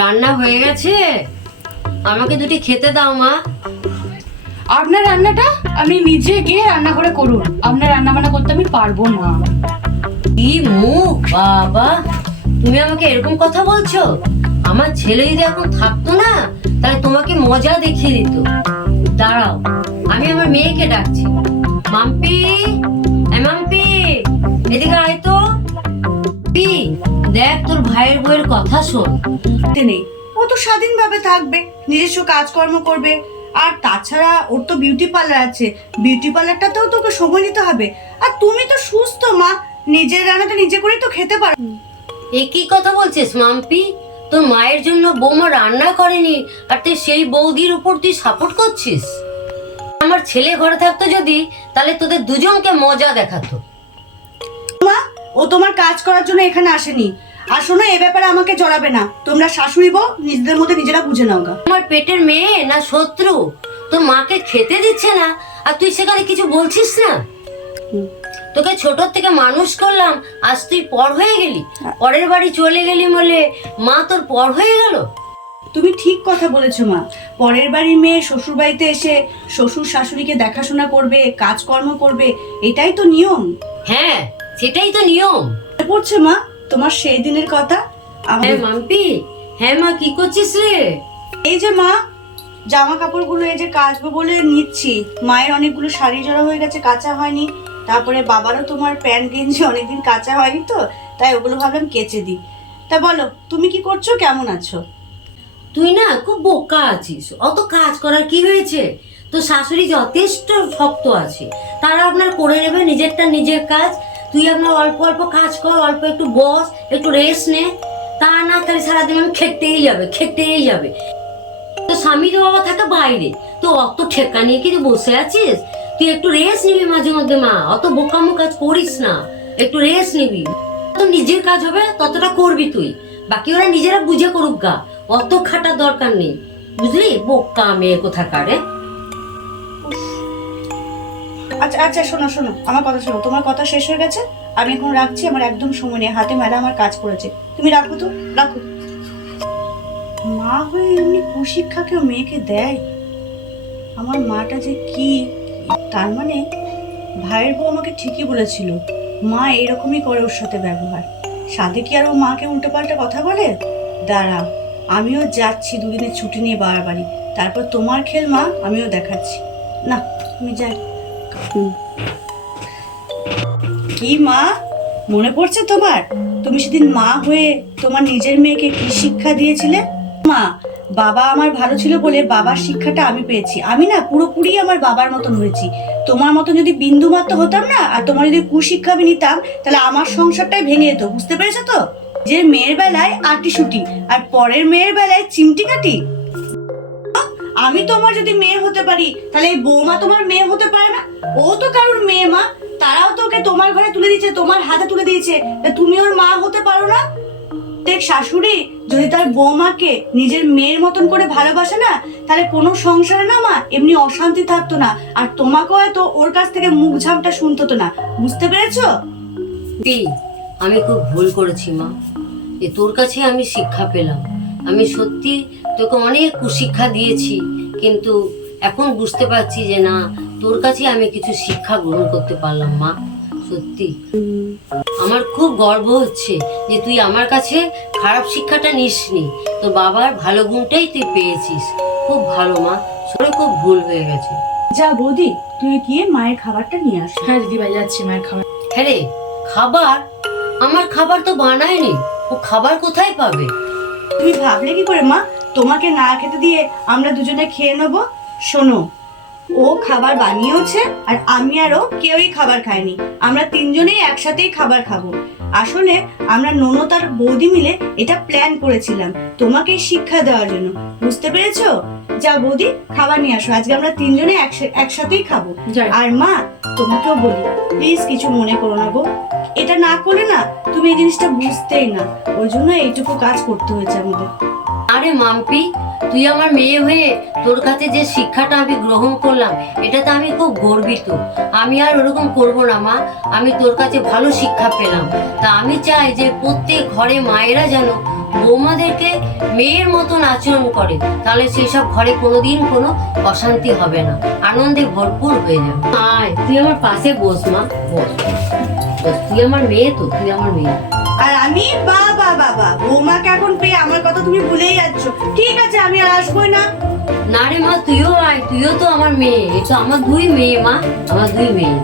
রান্না হয়ে গেছে, আমাকে দুটি খেতে দাও মা। আপনার রান্নাটা আমি নিজে গিয়ে রান্না করে করুন, আপনার রান্না বান্না করতে আমি পারবো না। কি মুখ বাবা, তুমি আমাকে এরকম কথা বলছো? আমার ছেলে যদি এখন থাকতো না, তাহলে তোমাকে মজা দেখিয়ে দিত। দাঁড়াও, আমি আমার মেয়েকে ডাকছি। মাম্পি, মাম্পি, এদিকে আয় তো। দেখ, তোর ভাইয়ের বউয়ের কথা শোন। নেই, ও তো স্বাধীনভাবে থাকবে, নিজস্ব কাজকর্ম করবে। আর তাছাড়া ওর তো বিউটি পার্লার আছে, বিউটি পার্লারটাতেও তোকে সময় দিতে হবে। আর তুমি তো সুস্থ মা, নিজের রান্নাটা নিজে করেই তো খেতে পারো। এ কি কথা বলছিস মাম্পি? তোর মায়ের জন্য বৌমা রান্না করেনি, আর তুই সেই বৌদির উপর তুই সাপোর্ট করছিস? আমার ছেলে ঘরে থাকতো যদি, তাহলে তোদের দুজনকে মজা দেখাতো। মা, ও তোমার কাজ করার জন্য এখানে আসেনি। আর শোনো, এ ব্যাপারে আমাকে জড়াবে না। তোমরা শাশুড়ি বউ নিজেদের মধ্যে নিজেরা বুঝে নাও গা। আমার পেটের মেয়ে না শত্রু? তোর মাকে খেতে দিচ্ছে না, আর তুই সেখানে কিছু বলছিস না? তোকে ছোট থেকে মানুষ করলাম, আজ তুই পর হয়ে গেলি, পরের বাড়ি চলে গেলি বলে মা তোর পর হয়ে গেল। তুমি ঠিক কথা বলেছো মা। পরের বাড়ির মেয়ে শ্বশুর বাড়িতে এসে শ্বশুর শাশুড়িকে দেখাশোনা করবে, কাজকর্ম করবে, এটাই তো নিয়ম। হ্যাঁ, সেটাই তো নিয়ম। মনে পড়ছে মা তোমার সেই দিনের কথা? হ্যাঁ মাম্পি, হ্যাঁ মা, কি করছিস রে? এই যে মা, জামা কাপড়গুলো এই যে কাচবো বলে নিচ্ছি। মায়ের অনেকগুলো শাড়ি জড়া হয়ে গেছে, কাঁচা হয়নি। তারপরে বাবারও তোমার প্যান্ট গেঞ্জি অনেকদিন কাঁচা হয়নি, তো তাই ওগুলো ভাবলাম কেচে দিই। তা বলো, তুমি কি করছো, কেমন আছো? তুই না খুব বোকা আছিস। অত কাজ করার কি হয়েছে? তো শাশুড়ি যথেষ্ট শক্ত আছে, তারা আপনার করে নেবে নিজেরটা নিজের কাজ। তুই আপনার অল্প অল্প কাজ কর, অল্প একটু বস, একটু রেস্ট নে। তা না, তাহলে সারাদিন আমি খেটেই যাবে, খেটেই যাবে। তো স্বামী তো বাবা থাকে বাইরে, তো অত ঠেকা নিয়ে কি তুই বসে আছিস? তুই একটু রেস্ট নিবি মাঝে মধ্যে মা, অত বোকামো কাজ করিস না, একটু রেস্ট নিবি। তো নিজের কাজ হবে ততটা করবি তুই, বাকি ওরা নিজেরা বুঝে করুক গা, অত খাটার দরকার নেই, বুঝলি? বোকা মেয়ে কোথাকার। আচ্ছা আচ্ছা, শোনো শোনো, আমার কথা শোনো। তোমার কথা শেষ হয়ে গেছে, আমি এখন রাখছি। আমার একদম সময় নেই, হাতে মেলা আমার কাজ করেছে। তুমি রাখো তো, রাখো। মা হয়ে এমনি কুশিক্ষা কেউ মেয়েকে দেয়? আমার মাটা যে কি, তার মানে ভাইয়ের বউ আমাকে ঠিকই বলেছিল, মা এরকমই করে ওর সাথে ব্যবহার। সাথে কি আর ও মাকে উল্টোপাল্টা কথা বলে? দাঁড়াও, আমিও যাচ্ছি দুদিনের ছুটি নিয়ে বাবার বাড়ি, তারপর তোমার খেল মা আমিও দেখাচ্ছি। না, আমি যাই। কি মা, মনে পড়ছে তোমার? তুমি সেদিন মা হয়ে তোমার নিজের মেয়েকে কি শিক্ষা দিয়েছিলে? মা, বাবা আমার ভালো ছিল বলে বাবার শিক্ষাটা আমি পেয়েছি। আমি না পুরোপুরি আমার বাবার মতন হয়েছি। তোমার মতন যদি বিন্দু মাত্র হতাম না, আর তোমার যদি কুশিক্ষা আমি নিতাম, তাহলে আমার সংসারটাই ভেঙে যেত। বুঝতে পেরেছো তো? যে মেয়ের বেলায় আটিসুটি, আর পরের মেয়ের বেলায় চিমটি কাটি। আমি তোমার যদি মেয়ে হতে পারি, তাহলে এই বৌমা তোমার মেয়ে হতে পারে না? ও তো কারোর মেয়ে মা, তারাও তো ওকে তোমার ঘরে তুলে দিয়েছে, তোমার হাতে তুলে দিয়েছে। তা তুমি ওর মা হতে পারো না? দেখ শাশুড়ি যদি তার বৌমাকে নিজের মেয়ের মতন করে ভালোবাসে না, তাহলে কোনো সংসারে না মা এমনি অশান্তি থাকতো না, আর তোমাকেও হয়তো ওর কাছ থেকে মুখ ঝামটা শুনতে হতো না। বুঝতে পেরেছো? আমি খুব ভুল করেছি মা, তোর কাছে আমি শিক্ষা পেলাম। আমি সত্যি তোকে অনেক কুশিক্ষা দিয়েছি, কিন্তু এখন বুঝতে পারছি যে না, তোর কাছে আমি কিছু শিক্ষা গ্রহণ করতে পারলাম মা। সত্যি আমার খুব গর্ব হচ্ছে যে তুই আমার কাছে খারাপ শিক্ষাটা নিসনি, তোর বাবার ভালো গুণটাই তুই পেয়েছিস। খুব ভালো মা, সরে খুব ভুল হয়ে গেছে। যা বৌদি, তুই গিয়ে মায়ের খাবারটা নিয়ে আস। হ্যাঁ দিদি ভাই, যাচ্ছি মায়ের খাবার। হ্যাঁ রে, খাবার? আমার খাবার তো বানায়নি, ও খাবার কোথায় পাবে? তুমি ভাবলে কি করে মা, তোমাকে না খেতে দিয়ে আমরা দুজনে খেয়ে নেবো? শোনো, ও খাবার বানিয়েছে, আর আমি আর ও কেউই খাবার খাইনি। আমরা তিনজনেই একসাথেই খাবার খাবো। আসলে আমরা ননদ আর বৌদি মিলে এটা প্ল্যান করেছিলাম তোমাকে শিক্ষা দেওয়ার জন্য। বুঝতে পেরেছো? যা বৌদি, খাবার নিয়ে আসো, আজকে আমরা তিনজনে একসাথেই খাবো। যাই। আর মা, তোমাকেও বলি, প্লিজ কিছু মনে করো না গো। এটা না করলে না তুমি এই জিনিসটা বুঝতেই না, ওই জন্য এইটুকু কাজ করতে হয়েছে আমাদের। আরে মাম্পি, তুই আমার মেয়ে হয়ে তোর কাছে যে শিক্ষাটা আমি গ্রহণ করলাম, এটাতে আমি খুব গর্বিত। আমি আর ওরকম করবো না মা, আমি তোর কাছে ভালো শিক্ষা পেলাম। তা আমি চাই যে প্রত্যেক ঘরে মায়েরা যেন বৌমাদেরকে মেয়ের মতন আচরণ করে, তাহলে সেসব ঘরে কোনোদিন কোনো অশান্তি হবে না, আনন্দে ভরপুর হয়ে যাবে। আয় তুই আমার পাশে বস মা, বস বস, তুই আমার মেয়ে, তো তুই আমার মেয়ে। আর আমি বাবা বাবা বৌমাকে এখন পেয়ে আমার কথা তুমি ভুলেই যাচ্ছ। ঠিক আছে, আমি আর আসবোই না। না রে মা, তুইও আয়, তুইও তো আমার মেয়ে, এ তো আমার দুই মেয়ে মা, আমার দুই মেয়ে।